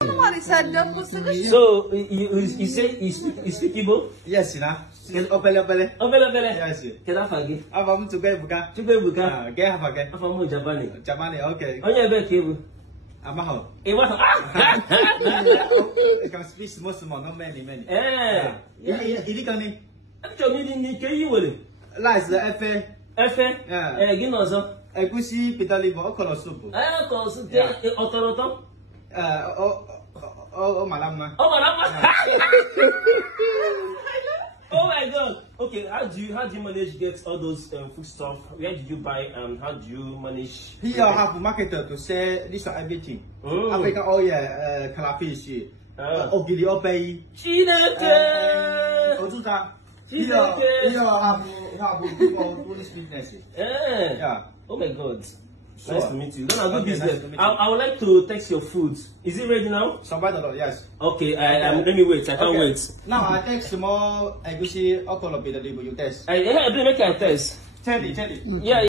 So you say you speak Igbo? Yes, opele. Yes. Keda fagi. Avam to get buka. Chukwe buka. Get have again. Afamu Japani. Jamani, okay. Onye ebe kebu. Amaho. Ewa. I can speak small, not many. Eh. Ilikani. Actually, ni ke yi wele. Lies the Efe. Efe. Gini ọzọ. Egusi pitalibo okolo soup. Okolo soup. Ọtọrọtọ. Malama. Oh, Malama. Oh my God. Okay, how do you manage to get all those food stuff? Where did you buy? How do you manage? Here I have a marketer to sell this everything. African oil, calafish, ogiri opei. Chineke. Otuta. Here I have people doing this business. Yeah. Oh my God. Sure. Nice to meet you. Then I'll do business. I would like to text your food. Is it ready now? $5, yes. Okay, let me wait. I can't wait. Now I text more egusi okolo bit you test. I make a test. Tell it. Yeah.